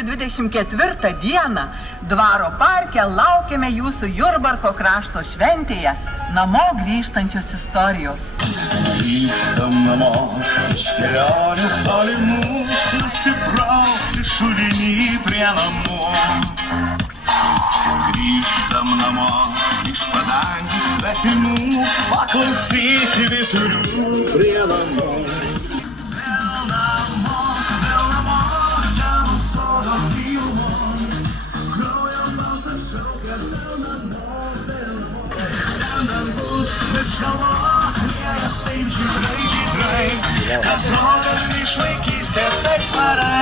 lapkričio 24 dieną dvaro parke laukiame jūsų Jurbarko krašto šventėje namo grįžtančios istorijos. Grįžtam namo iš kelionių tolimų, nusiprausti šulinį prie namų. Grįžtam namo iš padangių svetimų, paklausyti vyturių prie namų. Vėl namo, seno sodo tylumo, kraujo balsas šaukia vėl namo, vėl namo. Ten dangus virš galvos liejas taip žydrai, atrodo iš vaikystės taip tvarai.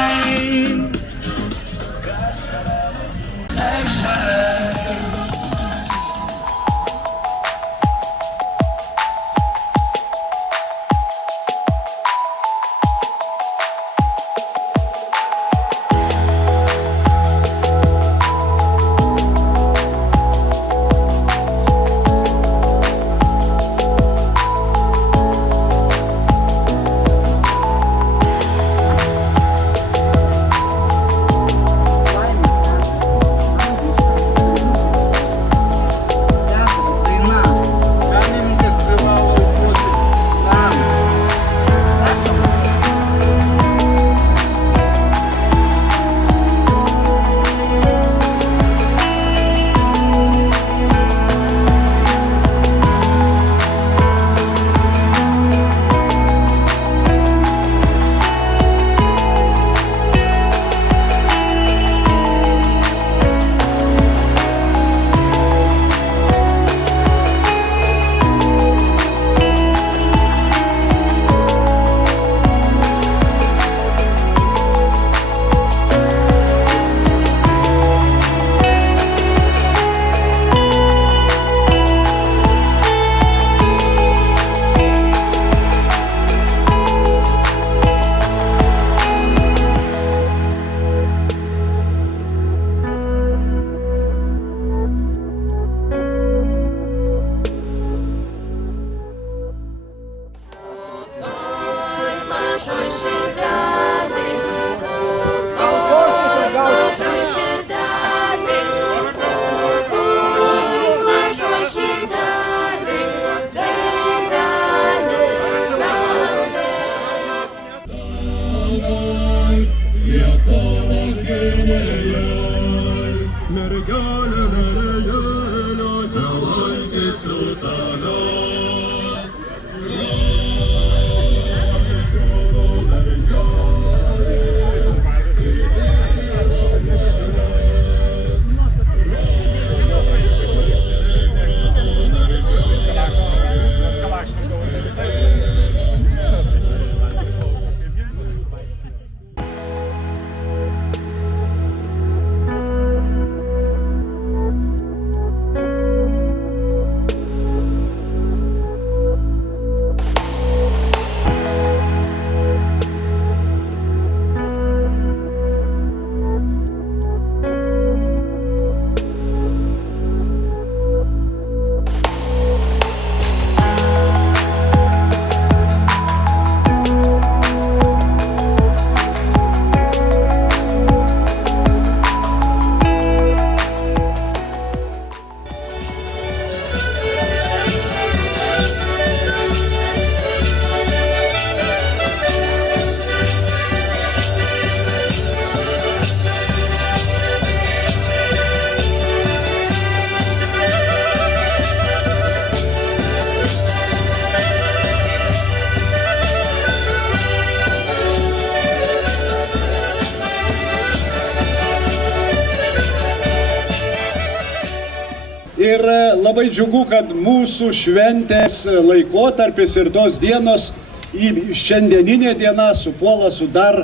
Ir labai džiugu, kad mūsų šventės laikotarpis ir tos dienos į šiandieninę dieną supuola su dar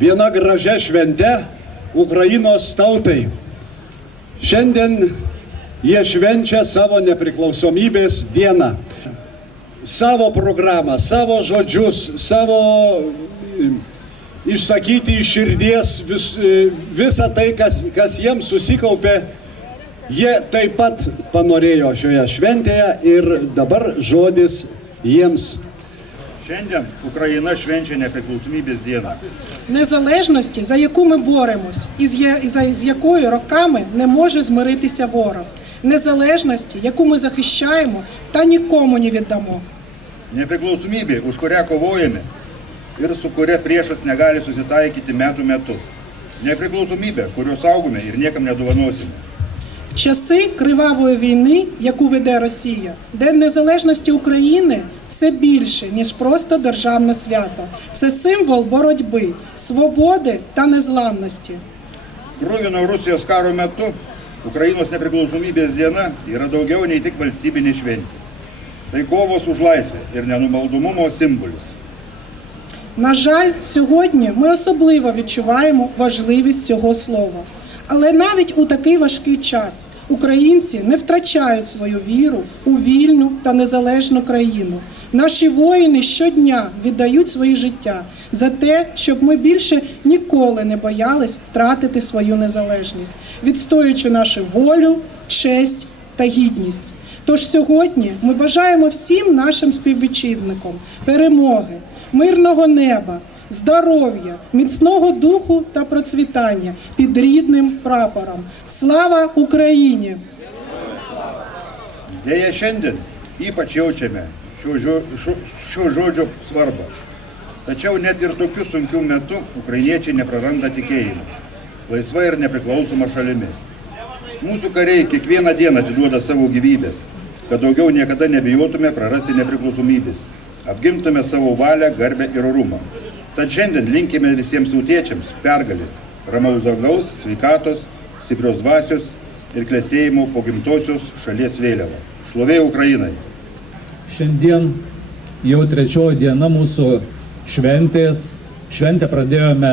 viena gražia švente Ukrainos tautai. Šiandien jie švenčia savo nepriklausomybės dieną. Savo programą, savo žodžius, savo išsakyti iš širdies visą tai, kas jiems susikaupė, jie taip pat panorėjo šioje šventėje ir dabar žodis jiems. Šiandien Ukraina švenčia nepriklausomybės dieną. Незалежності, за яку ми боремось, і з якою роками не може змиритися ворог. Незалежності, яку ми захищаємо та нікому не віддамо. Nepriklausomybė, už kurią kovojame ir su kuria priešas negali susitaikyti metų metus. Nepriklausomybė, kurios saugome ir niekam nedovanosime. В часи кривавої війни, яку веде Росія, День Незалежності України – це більше, ніж просто державне свято. Це символ боротьби, свободи та незламності. Kruvino Rusijos karo metu Ukrainos nepriklausomybės diena yra daugiau nei tik valstybinė šventė. Tai kovos už laisvę ir nenumaldomumo simbolis. На жаль, сьогодні ми особливо відчуваємо важливість цього слова. Але навіть у такий важкий час українці не втрачають свою віру у вільну та незалежну країну. Наші воїни щодня віддають свої життя за те, щоб ми більше ніколи не боялись втратити свою незалежність, відстоюючи нашу волю, честь та гідність. Тож сьогодні ми бажаємо всім нашим співвітчизникам перемоги, мирного неба, здоров'я, міцного духу та процвітання під рідним прапором. Слава Україні! Deja šiandien ypač jaučiame šio žodžio svarbą. Tačiau net ir tokiu sunkiu metu ukrainiečiai nepraranda tikėjimo, laisva ir nepriklausoma šalimi. Mūsų kariai kiekvieną dieną atiduoda savo gyvybės, kad daugiau niekada nebijotume prarasti nepriklausomybės, apgintume savo valią, garbę ir orumą. Tad šiandien linkime visiems tautiečiams pergalės, ramaus dangaus, sveikatos, stiprios dvasios ir klestėjimo po gimtosios šalies vėliava. Šlovė Ukrainai! Šiandien jau trečioji diena mūsų šventės. Šventę pradėjome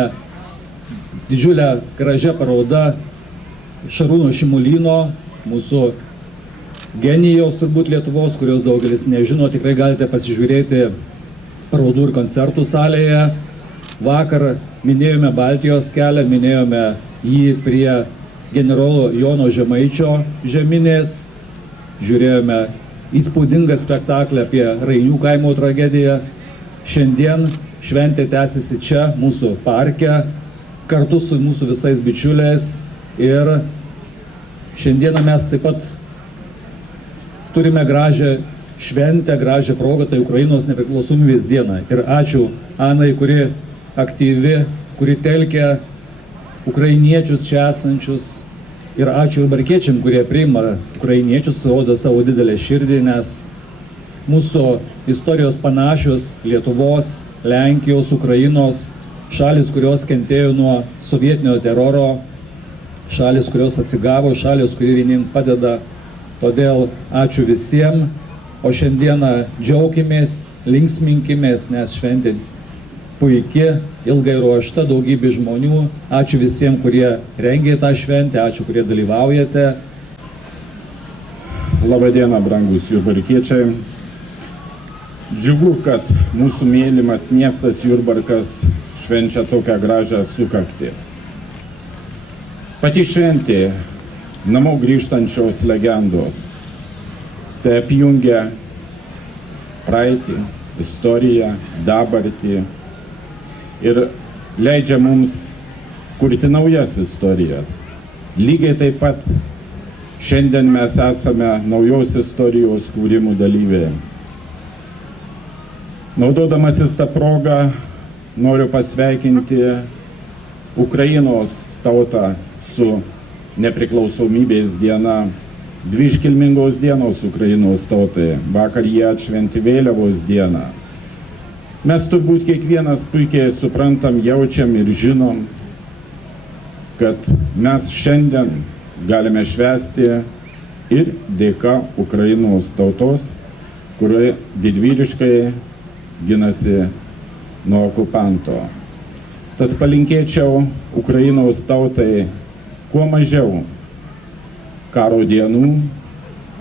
didžiulę gražią parodą Šarūno Šimulyno, mūsų genijaus turbūt Lietuvos, kurios daugelis nežino, tikrai galite pasižiūrėti parodų ir koncertų salėje. Vakar minėjome Baltijos kelią, minėjome jį prie generolo Jono Žemaičio žeminės, žiūrėjome įspūdingą spektaklį apie Rainių kaimo tragediją. Šiandien šventė tęsiasi čia, mūsų parke, kartu su mūsų visais bičiuliais. Ir šiandieną mes taip pat turime gražią šventę, gražią progą, tai Ukrainos nepriklausomybės diena. Ir ačiū Anai, kuri aktyvi, kuri telkia ukrainiečius čia esančius. Ir ačiū jurbarkiečiam, kurie priima ukrainiečius, rodo savo didelę širdį, nes mūsų istorijos panašios Lietuvos, Lenkijos, Ukrainos, šalis, kurios kentėjo nuo sovietinio teroro, šalis, kurios atsigavo, šalis, kurie vienim padeda. Todėl ačiū visiems, o šiandieną džiaukimės, linksminkimės, nes šventė puikia, ilgai ruošta, daugybė žmonių. Ačiū visiems, kurie rengė tą šventę, ačiū, kurie dalyvaujate. Labadiena, brangus jurbarkiečiai. Džiugu, kad mūsų mylimas miestas Jurbarkas švenčia tokią gražią sukaktį. Pati šventė namo grįžtančios legendos. Tai apjungia praeitį, istoriją, dabartį ir leidžia mums kurti naujas istorijas. Lygiai taip pat šiandien mes esame naujos istorijos kūrimų dalyviai. Naudodamasis tą progą noriu pasveikinti Ukrainos tautą su nepriklausomybės diena. Dvi iškilmingos dienos Ukrainos tautai. Vakar jie atšventė vėliavos dieną. Mes turbūt kiekvienas puikiai suprantam, jaučiam ir žinom, kad mes šiandien galime švęsti ir dėka Ukrainos tautos, kuri didvyriškai ginasi nuo okupanto. Tad palinkėčiau Ukrainos tautai kuo mažiau karo dienų,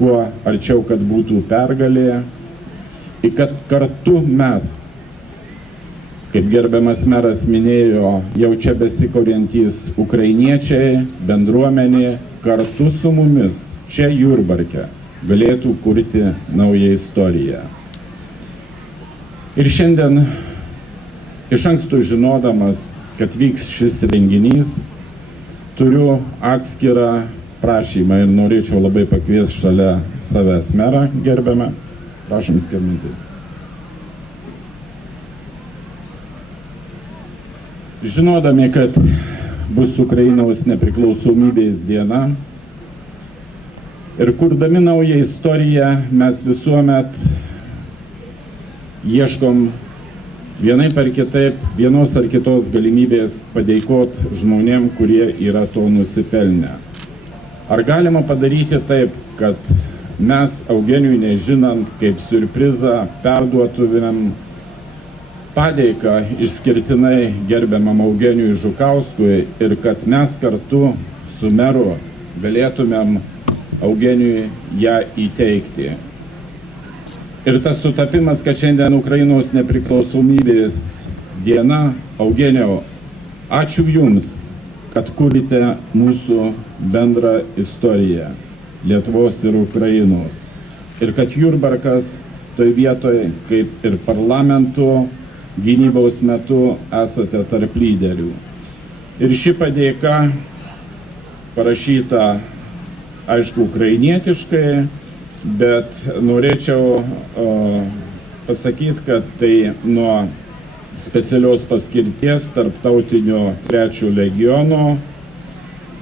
kuo arčiau, kad būtų pergalė ir kad kartu mes, kaip gerbiamas meras minėjo, jau čia besikuriantys ukrainiečiai, bendruomenė, kartu su mumis čia Jurbarke galėtų kurti naują istoriją. Ir šiandien iš anksto žinodamas, kad vyks šis renginys, turiu atskirą prašymą ir norėčiau labai pakviesti šalia savęs merą gerbiamą. Prašom skambinti. Žinodami, kad bus Ukrainos nepriklausomybės diena ir kurdami naują istoriją, mes visuomet ieškom vienaip ar kitaip, vienos ar kitos galimybės padėkoti žmonėm, kurie yra to nusipelnę. Ar galima padaryti taip, kad mes Eugenijui nežinant, kaip siurprizą perduotumėm padėką išskirtinai gerbiamam Eugenijui Žukauskui ir kad mes kartu su meru galėtumėm Eugenijui ją įteikti. Ir tas sutapimas, kad šiandien Ukrainos nepriklausomybės diena, Eugenijau, ačiū Jums, kad kurite mūsų bendrą istoriją Lietuvos ir Ukrainos. Ir kad Jurbarkas toj vietoje, kaip ir parlamento gynybos metu, esate tarp lyderių. Ir ši padėka parašyta, aišku, ukrainietiškai, bet norėčiau pasakyti, kad tai nuo specialios paskirties tarptautinio 3 legiono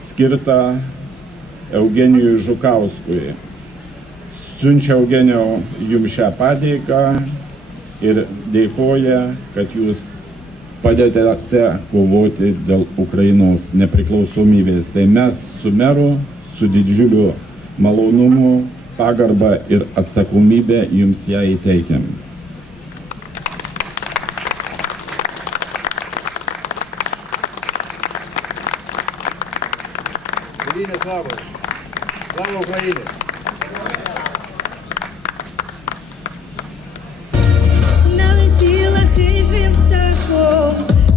skirta Eugenijui Žukauskui. Siunčia Eugenijau Jums šią padėką ir dėkoja, kad Jūs padedate kovoti dėl Ukrainos nepriklausomybės. Tai mes su meru, su didžiuliu malonumu, pagarbą ir atsakomybę Jums ją įteikiam. Україні слава! Слава Україні! Налетіла хижим птахом,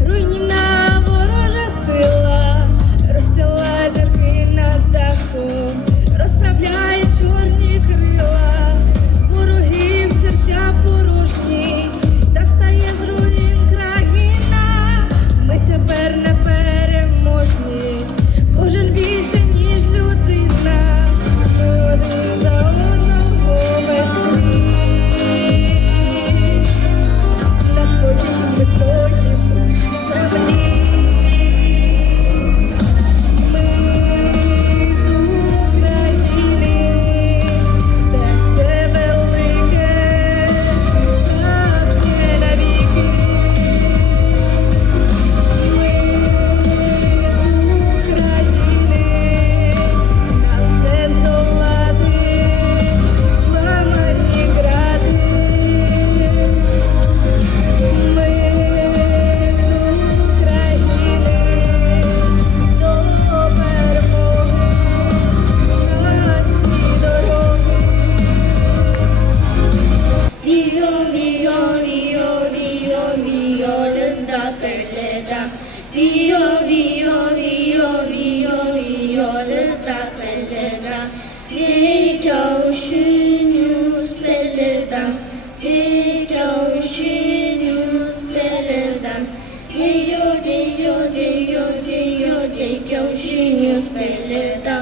руйнівна ворожа сила, розсіла зірки над дахом, розправляє чорні крила, ворогів серця порожні, та встає з руїн країна, ми тепер не переможні, кожен більше, ніж людина, ми один за одного веселі. На своїм ми стоїмо землі. Ми з України, серце велике, справжнє навіки. Ми з України, нас не здолати, зламані гради. Ми з України до перемоги наші дороги. Віо, віо, віо, віо, віо, лезда пеледа. Віо, віо, віо, віо, віо, лезда пеледа. Вітя ушиню спеледа. Вітя ушиню спеледа. Віо, віо, віо, віо, віо, ушиню спеледа.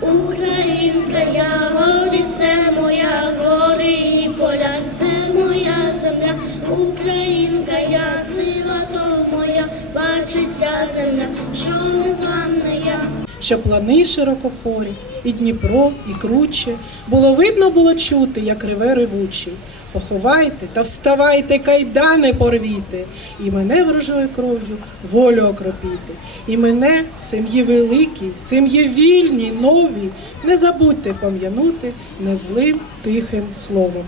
Українка, я гордість, це моя гори і поля, це моя земля. Українка, я сила, то моя, бачиться земля, що незламна я. Щоб лани широкопорі, і Дніпро, і круче, було видно, було чути, як реве ревучий. Поховайте та вставайте, кайдани порвіте, і мене ворожою кров'ю волю окропіте. І мене, сім'ї великі, сім'ї вільні, нові, не забудьте пом'янути незлим тихим словом.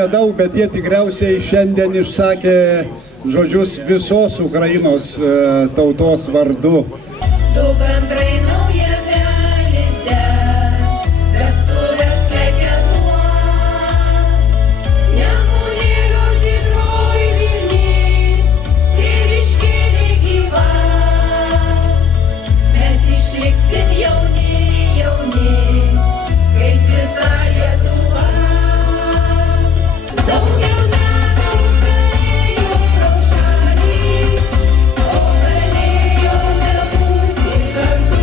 Nedaug, bet jie tikriausiai šiandien išsakė žodžius visos Ukrainos tautos vardu. Tu gandrai naujame lizde, vestuvės pleketuos. Nemunėlio žydroj Vilniuj, tėviškė gyva. Mes išliksim jauni, jauni, kaip visa Lietuva. Daugiau metų praėjo pro šalį, o galėjome būti kartu.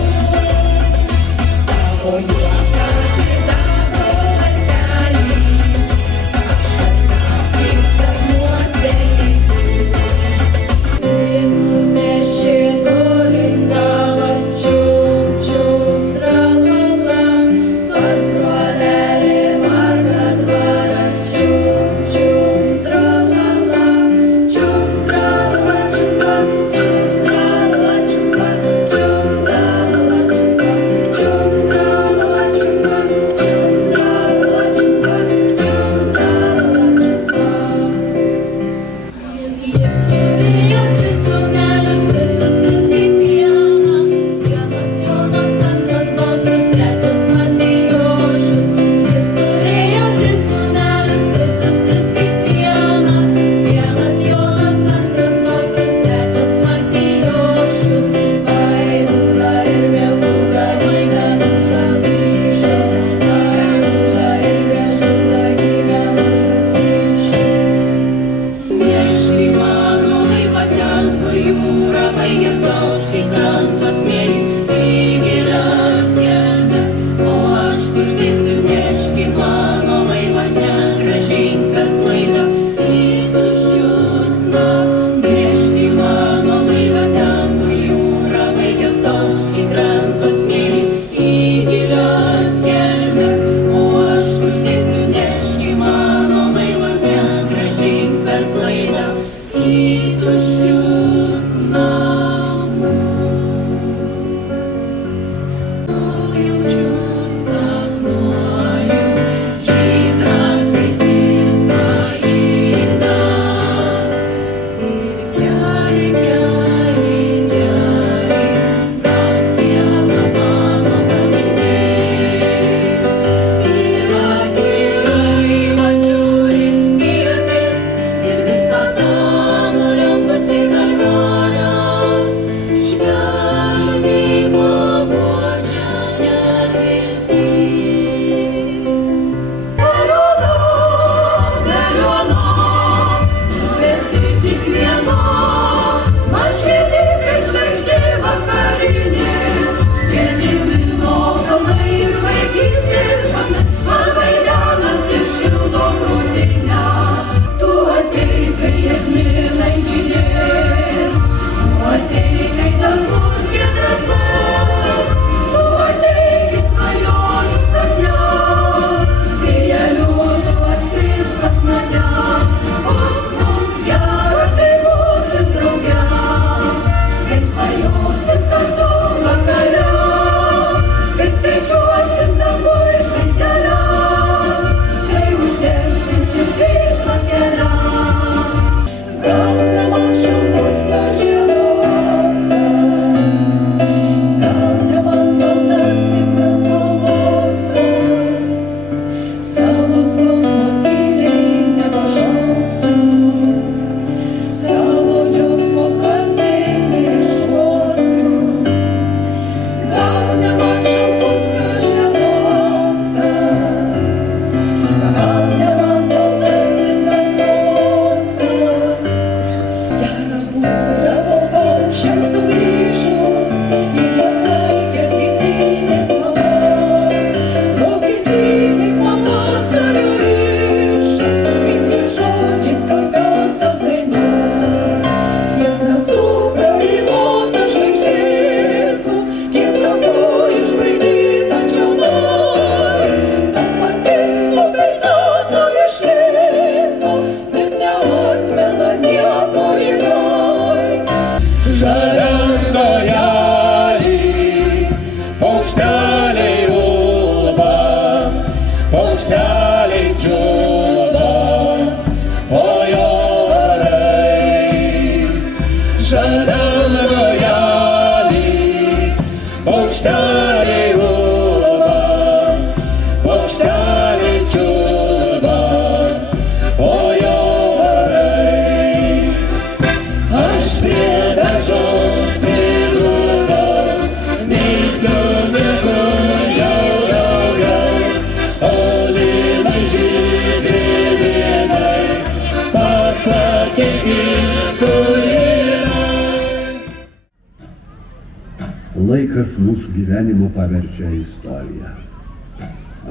kas mūsų gyvenimą paverčia istorija.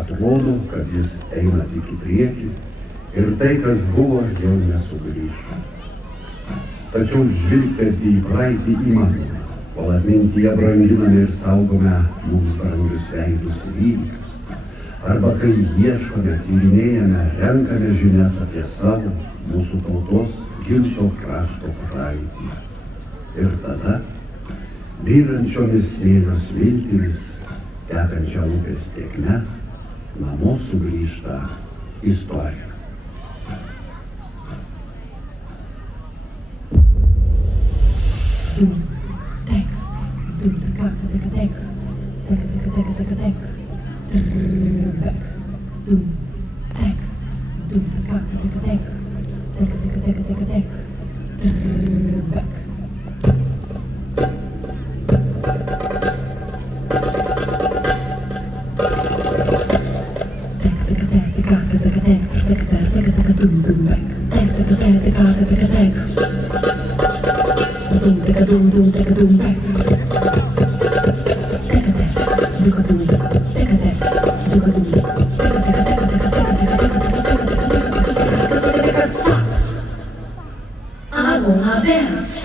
Atrodo, kad jis eina tik į priekį ir tai, kas buvo, jau nesugrįš. Tačiau žvilgtelti į praeitį įmanoma, kol atmintyje branginame ir saugome mums brangius veidus ir įvykius. Arba kai ieškome, tyrinėjame, renkame žinias apie savo, mūsų tautos, gimto krašto praeitį. Ir tada, byrančiomis smėlios viltimis, tekančia upės tėkme, namo sugrįžta istorija. I wanna dance.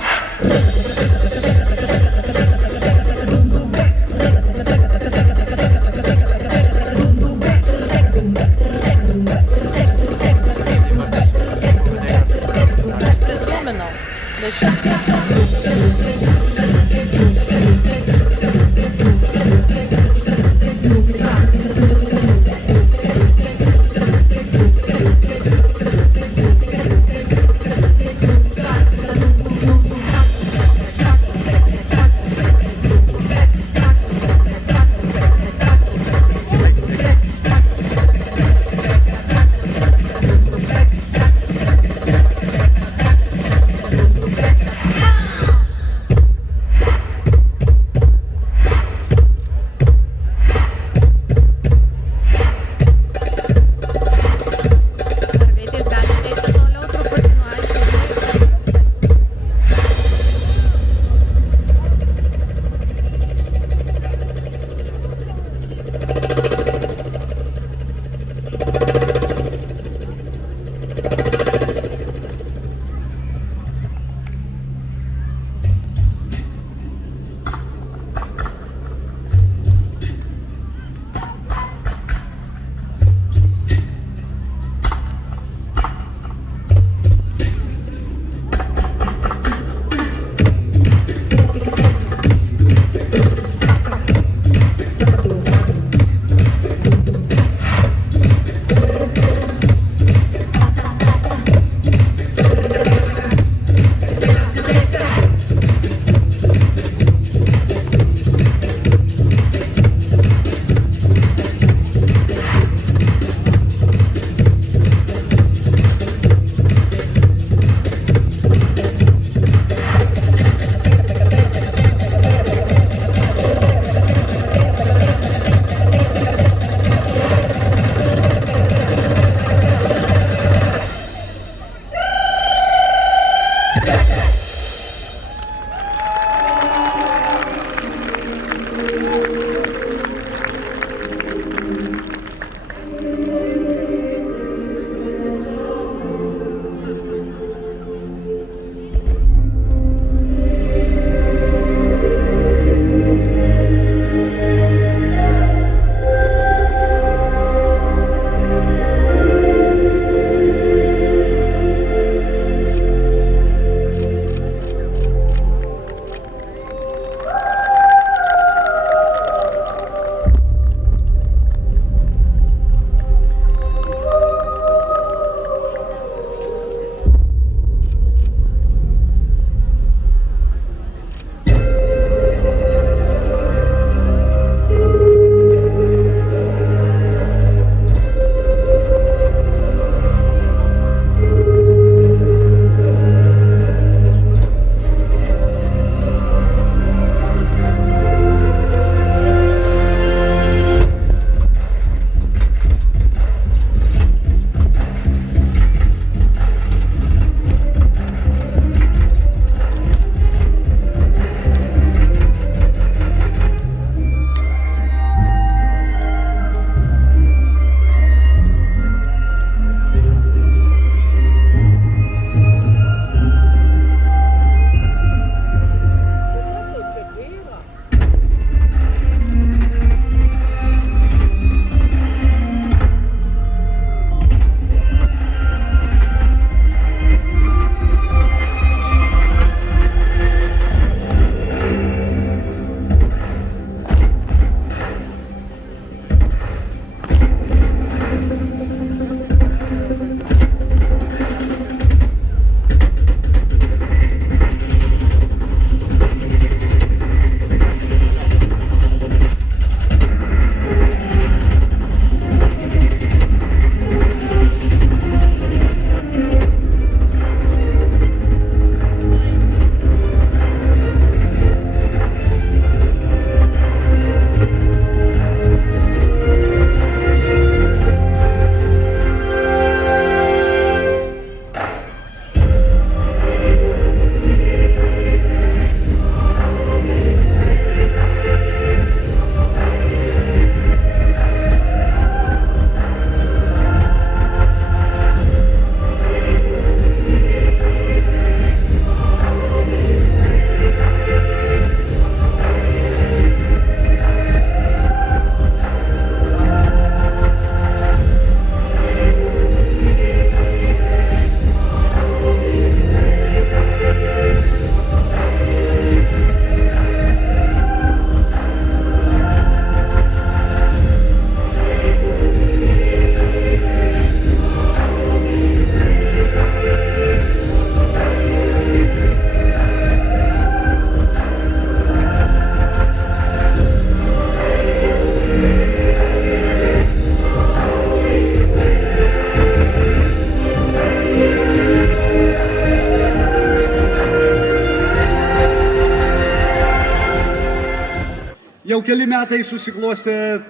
Jau keli metai susiklostė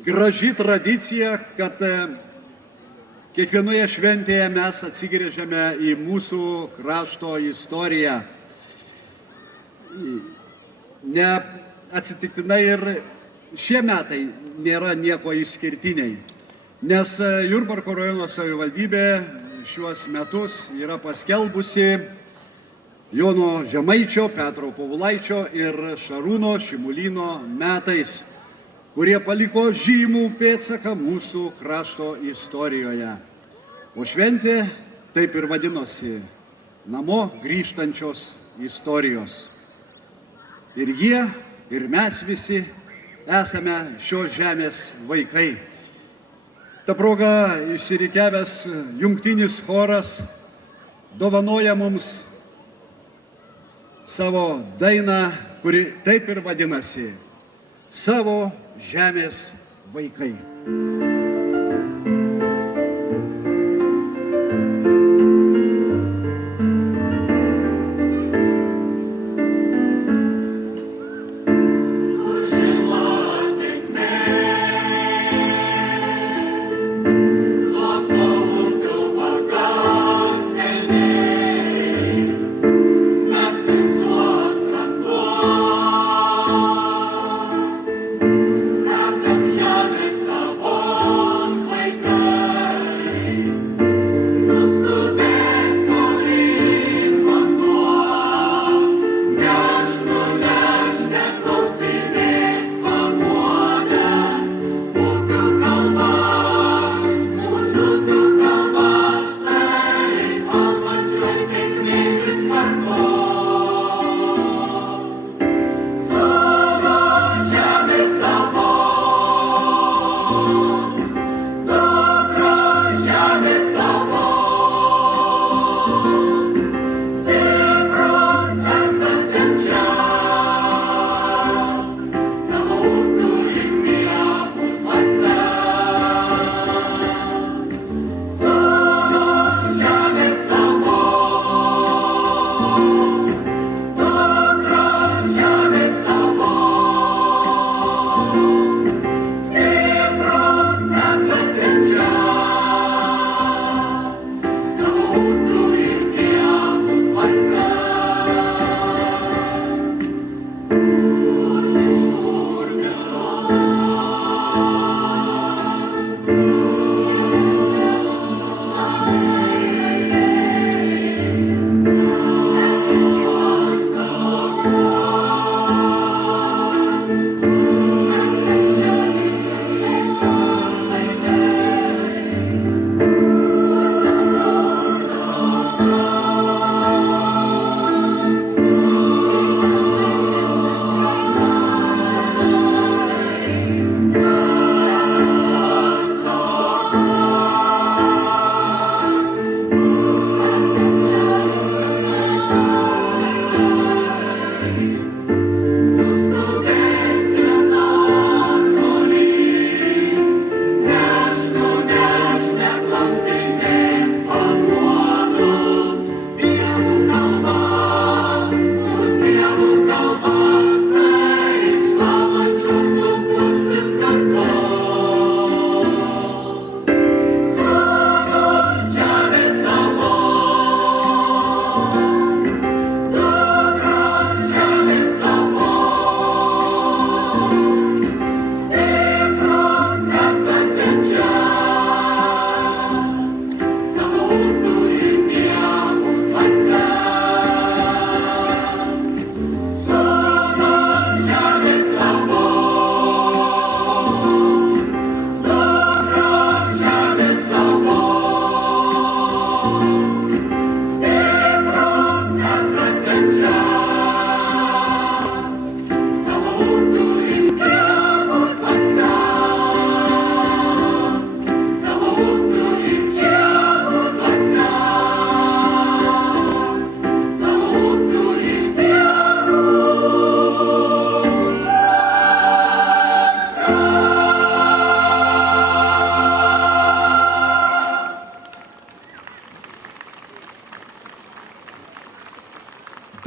graži tradicija, kad kiekvienoje šventėje mes atsigręžiame į mūsų krašto istoriją. Neatsitiktinai ir šie metai nėra nieko išskirtiniai, nes Jurbarko rajono savivaldybė šiuos metus yra paskelbusi Jono Žemaičio, Petro Povulaičio ir Šarūno Šimulyno metais, kurie paliko žymų pėdsaką mūsų krašto istorijoje. O šventė taip ir vadinosi – Namo grįžtančios istorijos. Ir jie, ir mes visi esame šios žemės vaikai. Ta proga išsirikiavęs jungtinis choras dovanoja mums savo dainą, kuri taip ir vadinasi – Savo žemės vaikai.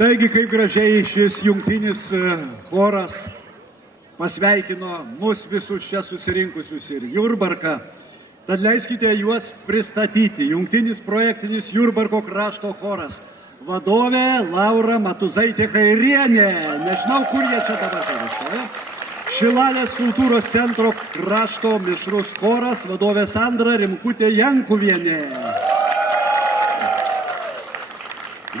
Taigi, kaip gražiai šis jungtinis choras pasveikino mus visus čia susirinkusius ir Jurbarką. Tad leiskite juos pristatyti. Jungtinis projektinis Jurbarko krašto choras. Vadovė Laura Matuzaitė Kairienė. Nežinau, kur jie čia dabar stovi. Šilalės kultūros centro krašto mišrus choras. Vadovė Sandra Rimkutė Jankuvienė.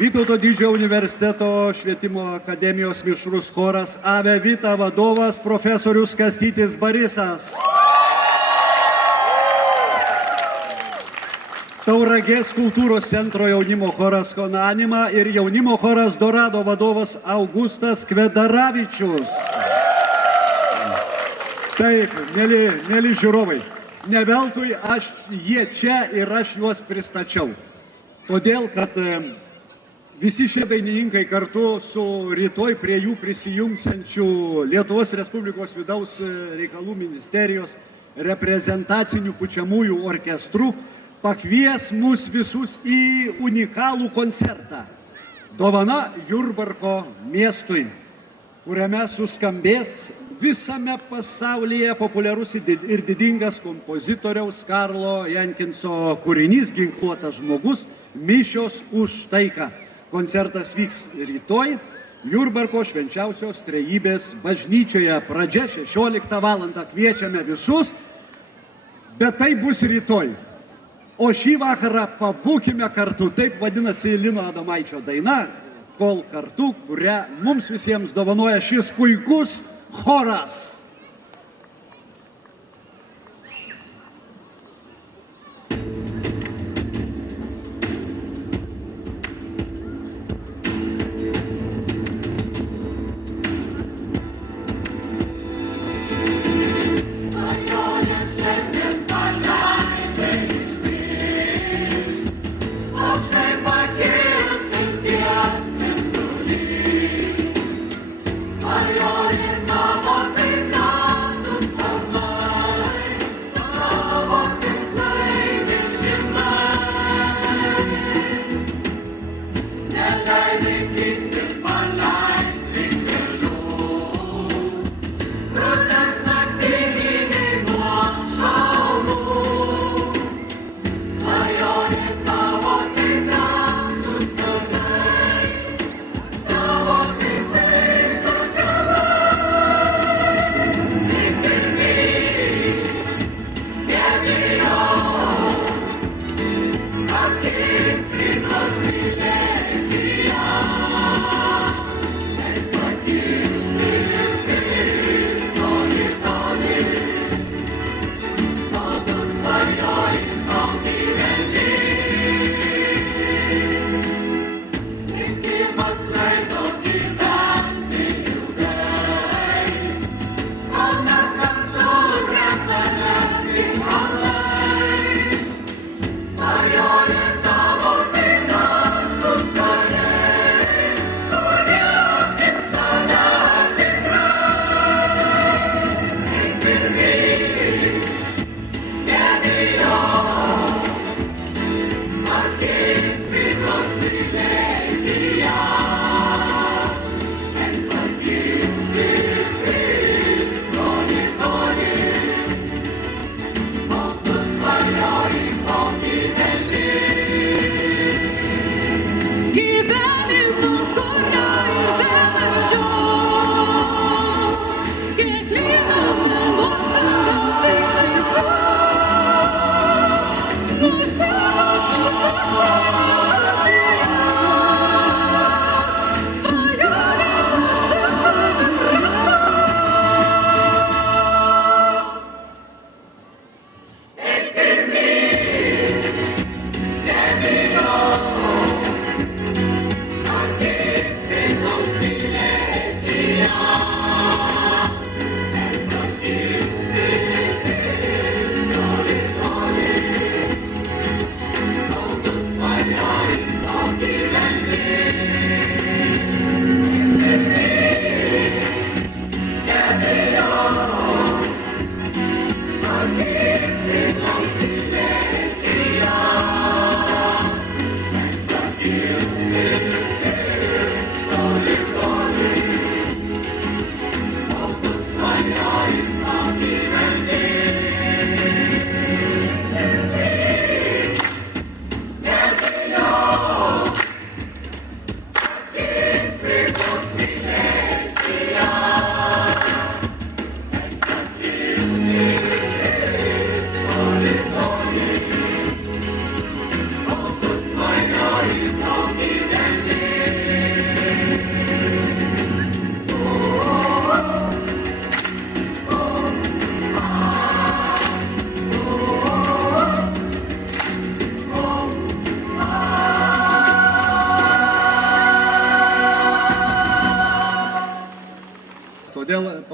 Vytauto didžiojo universiteto švietimo akademijos mišrus choras Ave Vita vadovas profesorius Kastytis Barisas. Tauragės kultūros centro jaunimo choras Konanima ir jaunimo choras Dorado vadovas Augustas Kvedaravičius. Taip, mėly žiūrovai, ne veltui jie čia ir aš juos pristačiau. Todėl, kad visi šie dainininkai kartu su rytoj prie jų prisijungsiančių Lietuvos Respublikos vidaus reikalų ministerijos reprezentacinių pučiamųjų orkestrų pakvies mus visus į unikalų koncertą. Dovana Jurbarko miestui, kuriame suskambės visame pasaulyje populiarus ir didingas kompozitoriaus Karlo Jankinso kūrinys Ginkluotas žmogus mišios už taiką. Koncertas vyks rytoj Jurbarko švenčiausios trejybės bažnyčioje. Pradžia 16 val. Kviečiame visus, bet tai bus rytoj. O šį vakarą pabūkime kartu, taip vadinasi Lino Adomaičio daina, Kol kartu, kurią mums visiems dovanoja šis puikus choras.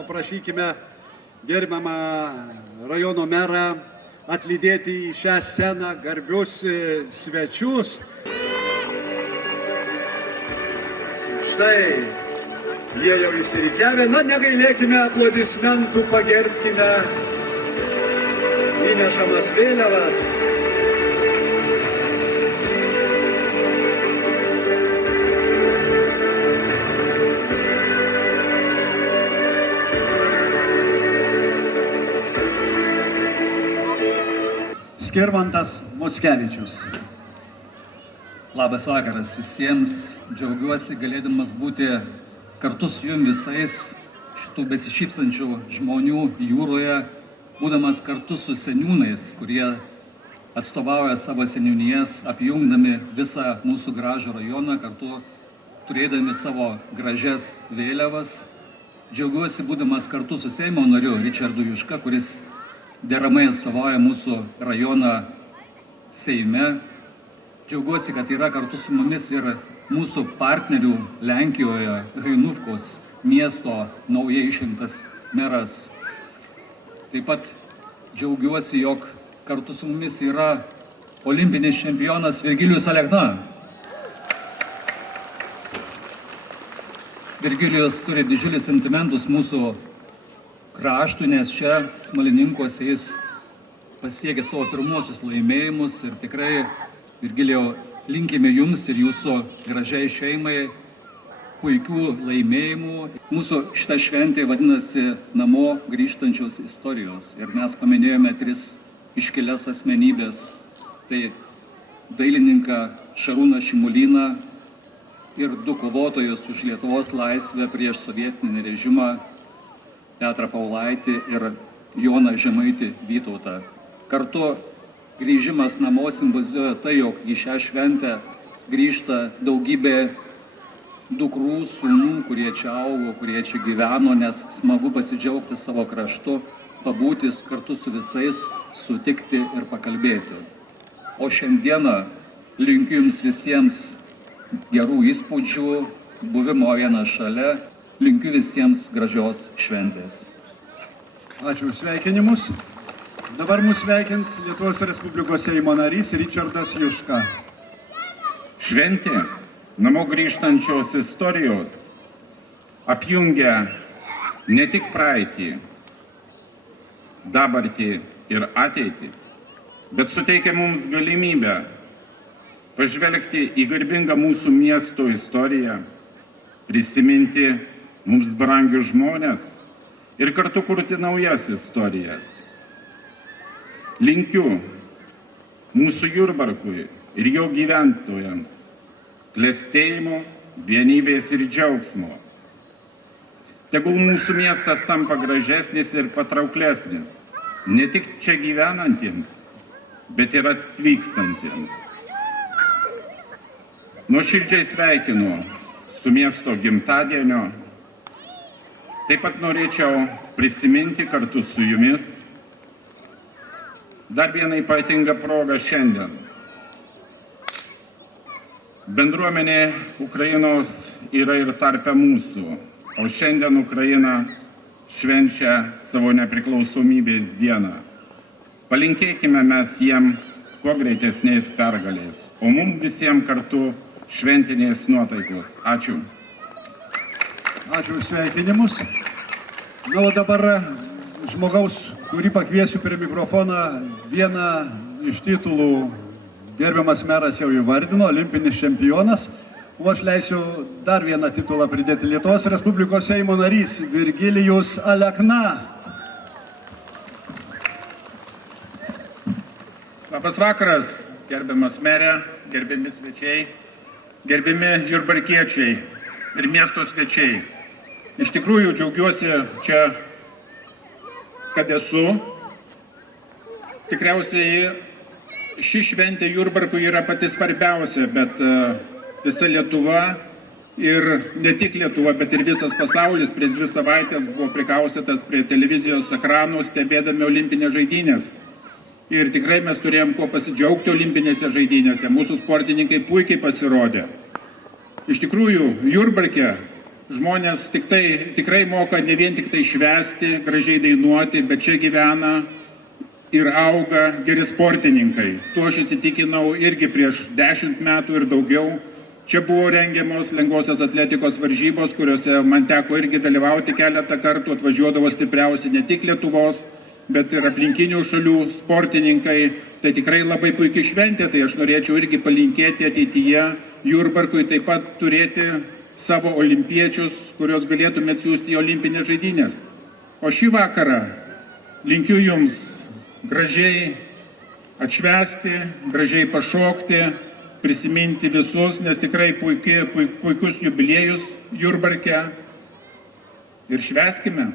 paprašykime gerbiamą rajono merą atlydėti į šią sceną garbius svečius. Štai jie jau įsirikiavę, na negailėkime aplodismentų, pagerbkime įnešamas vėliavas. Skirmantas Mockevičius. Labas vakaras visiems, džiaugiuosi galėdamas būti kartu su jum visais šitų besišypsančių žmonių jūroje, būdamas kartu su seniūnais, kurie atstovauja savo seniūnijas, apjungdami visą mūsų gražų rajoną, kartu turėdami savo gražias vėliavas. Džiaugiuosi būdamas kartu su Seimo nariu Ričardu Juška, kuris deramai atstovauja mūsų rajoną Seime. Džiaugiuosi, kad yra kartu su mumis ir mūsų partnerių Lenkijoje, Hrainuvkos miesto naujai išrinktas meras. Taip pat džiaugiuosi, jog kartu su mumis yra olimpinis čempionas Virgilijus Alekna. Virgilijus turi didžiulis sentimentus mūsų kraštų, nes čia Smalininkuose jis pasiekė savo pirmuosius laimėjimus ir tikrai, Virgilijau, linkime jums ir jūsų gražiai šeimai puikių laimėjimų. Mūsų šita šventė vadinasi Namo grįžtančios istorijos ir mes paminėjome 3 iškilias asmenybės. Tai dailininką Šarūną Šimulyną ir 2 kovotojus už Lietuvos laisvę prieš sovietinį režimą, Petrą Paulaitį ir Joną Žemaitį Vytautą. Kartu grįžimas namo simbolizuoja tai, jog į šią šventę grįžta daugybė dukrų, sūnų, kurie čia augo, kurie čia gyveno, nes smagu pasidžiaugti savo kraštu, pabūti kartu su visais, sutikti ir pakalbėti. O šiandieną linkiu jums visiems gerų įspūdžių, buvimo vienas šalia, linkiu visiems gražios šventės. Ačiū už sveikinimus. Dabar mūsų sveikins Lietuvos Respublikos Seimo narys Ričardas Juška. Šventė namo grįžtančios istorijos apjungia ne tik praeitį, dabartį ir ateitį, bet suteikia mums galimybę pažvelgti į garbingą mūsų miesto istoriją, prisiminti mums brangius žmonės ir kartu kurti naujas istorijas. Linkiu mūsų Jurbarkui ir jo gyventojams klestėjimo, vienybės ir džiaugsmo. Tegul mūsų miestas tampa gražesnis ir patrauklesnis, ne tik čia gyvenantiems, bet ir atvykstantiems. Nuoširdžiai sveikinu su miesto gimtadienio. Taip pat norėčiau prisiminti kartu su jumis dar vieną ypatingą progą šiandien. Bendruomenė Ukrainos yra ir tarpe mūsų, o šiandien Ukraina švenčia savo nepriklausomybės dieną. Palinkėkime mes jiem kuo greitesnės pergalės, o mums visiems kartu šventinės nuotaikos. Ačiū. Ačiū už sveikinimus. Na, o dabar žmogaus, kurį pakviesiu prie mikrofoną, vieną iš titulų gerbiamas meras jau įvardino, olimpinis čempionas. O aš leisiu dar vieną titulą pridėti. Lietuvos Respublikos Seimo narys Virgilijus Alekna. Labas vakaras, gerbiamas merė, gerbiami svečiai, gerbiami jurbarkiečiai ir miesto svečiai. Iš tikrųjų džiaugiuosi čia, kad esu. Tikriausiai ši šventė Jurbarkui yra pati svarbiausia, bet visa Lietuva ir ne tik Lietuva, bet ir visas pasaulis prieš 2 savaitės buvo prikaustytas prie televizijos ekranų stebėdami olimpinės žaidynės. Ir tikrai mes turėjom kuo pasidžiaugti olimpinėse žaidynėse. Mūsų sportininkai puikiai pasirodė. Iš tikrųjų, Jurbarke žmonės tikrai moka ne vien tik tai švęsti, gražiai dainuoti, bet čia gyvena ir auga geri sportininkai. Tuo aš įsitikinau irgi prieš 10 metų ir daugiau. Čia buvo rengiamos lengvosios atletikos varžybos, kuriuose man teko irgi dalyvauti keletą kartų, atvažiuodavo stipriausi ne tik Lietuvos, bet ir aplinkinių šalių sportininkai. Tai tikrai labai puikiai šventė, tai aš norėčiau irgi palinkėti ateityje Jurbarkui taip pat turėti savo olimpiečius, kuriuos galėtume atsiųsti į olimpinės žaidynės. O šį vakarą linkiu jums gražiai atšvęsti, gražiai pašokti, prisiminti visus, nes tikrai puikus jubiliejus Jurbarke. Ir švęskime.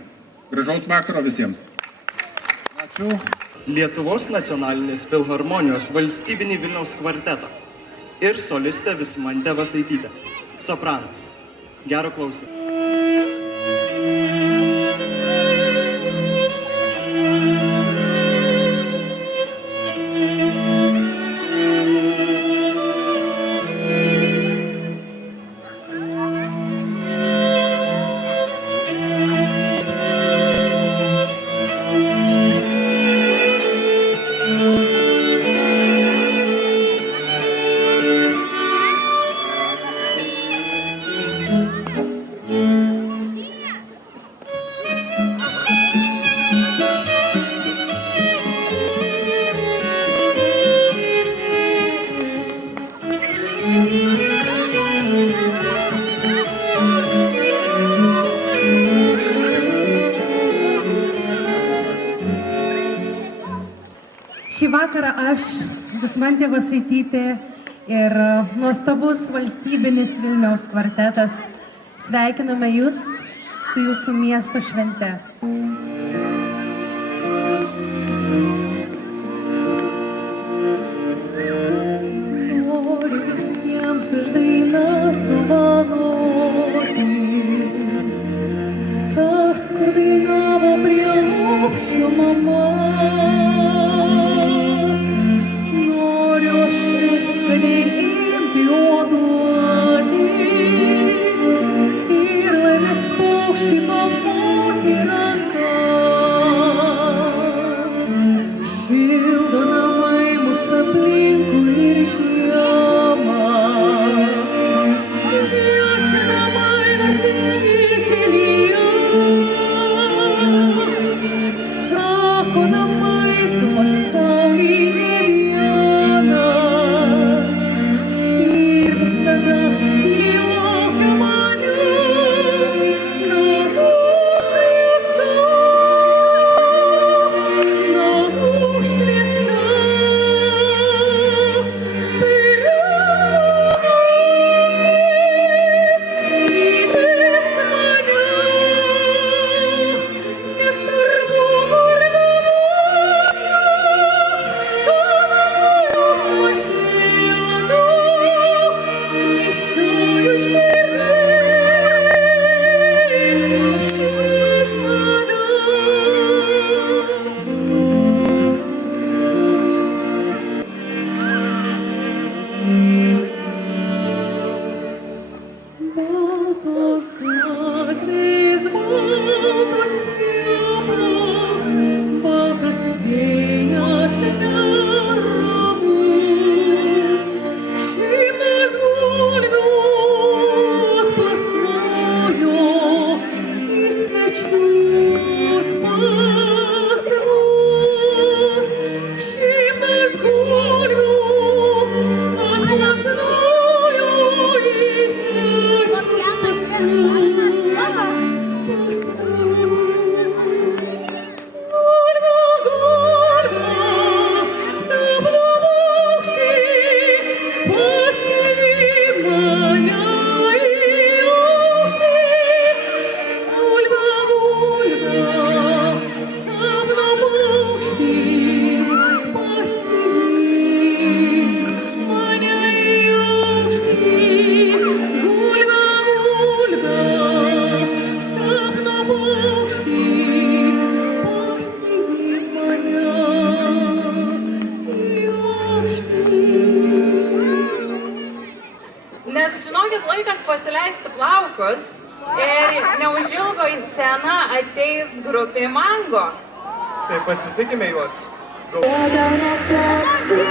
Gražaus vakaro visiems. Ačiū. Lietuvos nacionalinės filharmonijos valstybinį Vilniaus kvartetą ir solistė Vismantė Vasaitytė. Sopranas. Gero klausymo. Šį vakarą aš, Vismantė Vasaitytė ir nuostabus valstybinis Vilniaus kvartetas sveikiname Jūs su Jūsų miesto švente. Noriu visiems už dainas dovanoti, tas, kur dainavo prie lopšio mama. Neimti, o duoti ir laimės paukščiai pamoti ranką. Šildo namai mūsų aplinkui ir žiemą. Kviečia namai nors įsikelyje. Sako namai, tu pasaulį ne vienas. Ir visada tyliai laukia manęs namų šviesa, namų šviesa. Lydės mane, nesvarbu kur bebūčiau, tavo jausmą šildo. Nešioju širdį, aš visada. Baltos gatvės, baltos sienos, baltas vėjas neramus. Šimtas gulbių atplasnojo į svečius pas mus. Šimtas gulbių atplasnojo į svečius pas mus. Gulbė, gulbė, sapno paukštį, pasiimk mane į aukštį. Gulbė, gulbė, sapno paukštį, pasiimk mane į aukštį. Gulbė, gulbė, sapno paukštį, pasiimk mane į aukštį. Nes žinokit, laikas pasileisti plaukus, Ir neužilgo į sceną ateis grupė Mango. Tai pasitikime juos. Daugiau netapsiu,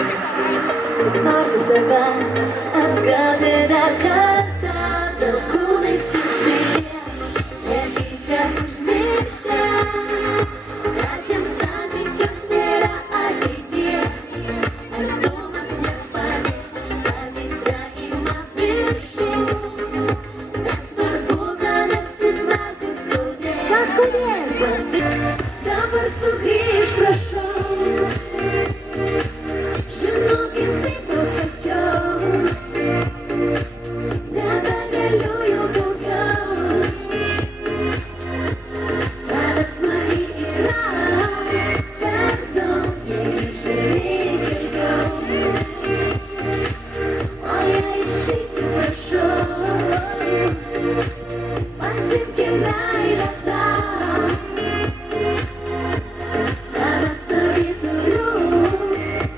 tik nors save apgauti dar kartą, dėl kūnai susiję, netyčia užmiršę, kad šiems santykiams nėra ateities. Artumas nepadės, aistra ima viršų, nesvarbu, kad atsimerkus skaudės. Kas skaudės? Dabar sugrįžk, prašau. Žinokit, taip tau sakiau, nebegaliu jau daugiau. Tavęs man yra per daug, jei grįši reikia ilgiau. O jei išeisi, prašau, pasiimki meilę tau. Tavęs savy turiu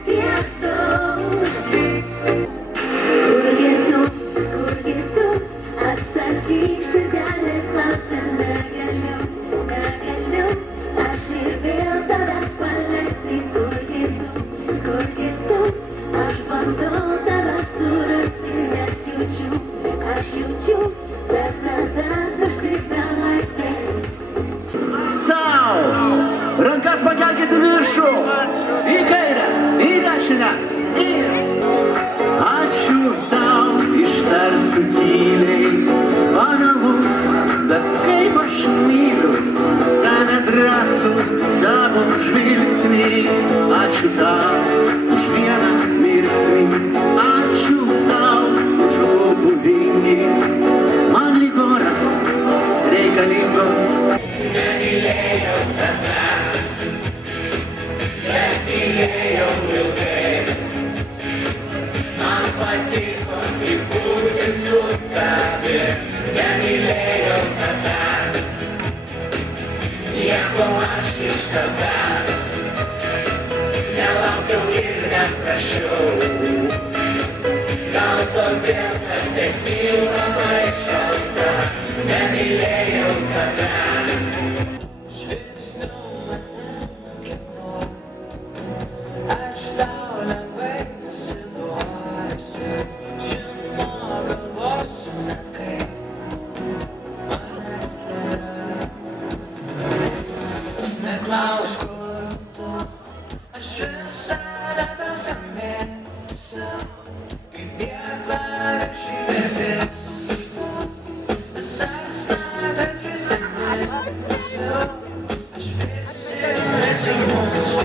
tiek daug. Kurgi tu, atsakyk, širdelė klausia, negaliu, aš ir vėl tavęs paleisti. Kurgi tu, aš bandau tavęs surasti, nes jaučiu, bet tavęs aš tik belaisvės. Tau! Rankas pakelkit į viršų, į kairę, į dešinę. Ačiū tau, ištarsiu tyliai, banalu, bet kaip aš myliu tą nedrąsų tavo žvilgsnį. Ačiū tau už vieną mirksnį, ačiū tau už lūpų vingį, man lyg oras reikalingos. Nemylėjau tavęs, bet mylėjau ilgai. Man patiko tik būti su tavim. Nemylėjau tavęs, nieko aš iš tavęs nelaukiau ir neprašiau. Gal todėl, kad esi labai šalta. Nemylėjau tavęs. Aš tau lengvai pasiduosiu, žinoma, galvosiu net kai manęs nėra. Neklausk, kur tu, aš visada tau skambėsiu, kaip dieklaviškai verti. Visas natas prisiminsiu, aš prisiminsiu mūsų.